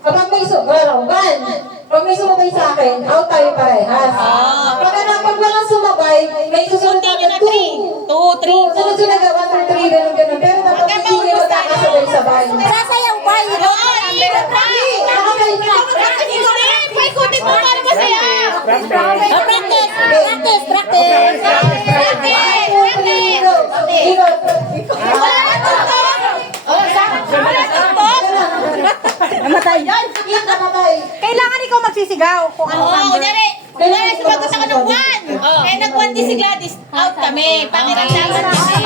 Kapag may pag may sumabay sa akin, out tayo parehas. Pag walang sumabay, may susunod na 2. 2, 3, Sunod-sunod na 1, 2, 3, ganun. Pero kapag hindi nyo magkakasabay-sabay. Sasayaw ba? Paikutin mo, para masaya. Namatay. Kailangan ikaw magsisigaw kung ano number. Kunyari, sumagot ako ng 1. Kaya nag-1 din si Gladys. Out kami. Pakiramdaman kami.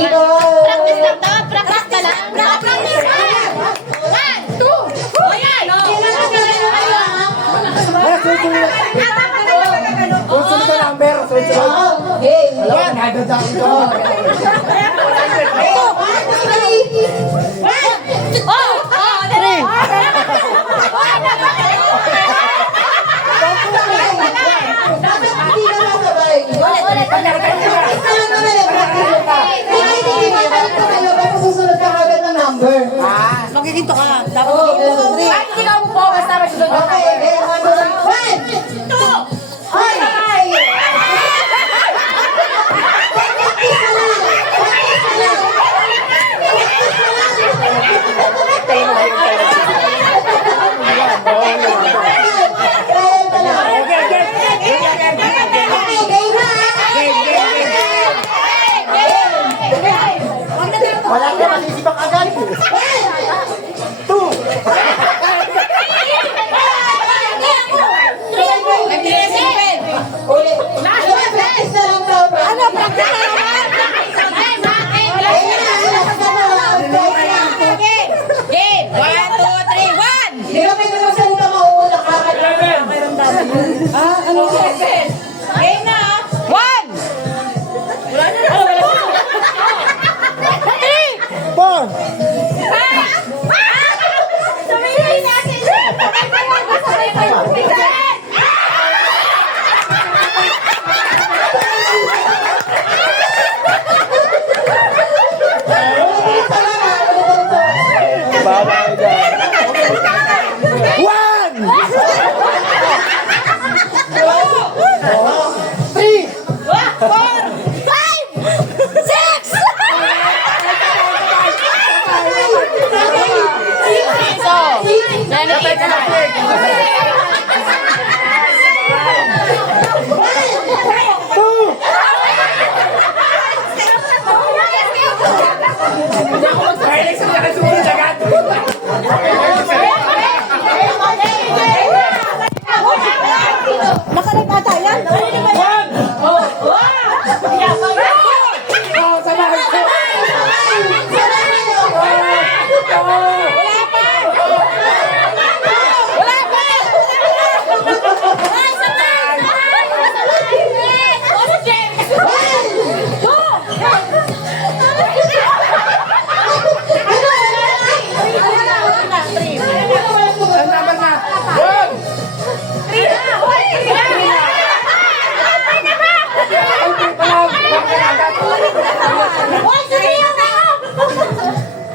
Practice lang daw. Practice ka lang. Practice. 1, 2. O yan. Sunod ka number. Alam, nadadaan ko. Makikinto ka. Dapat makikinto. Kahit hindi ka umupo, basta masunod ka. Wala ka masisibak agad. 2. So,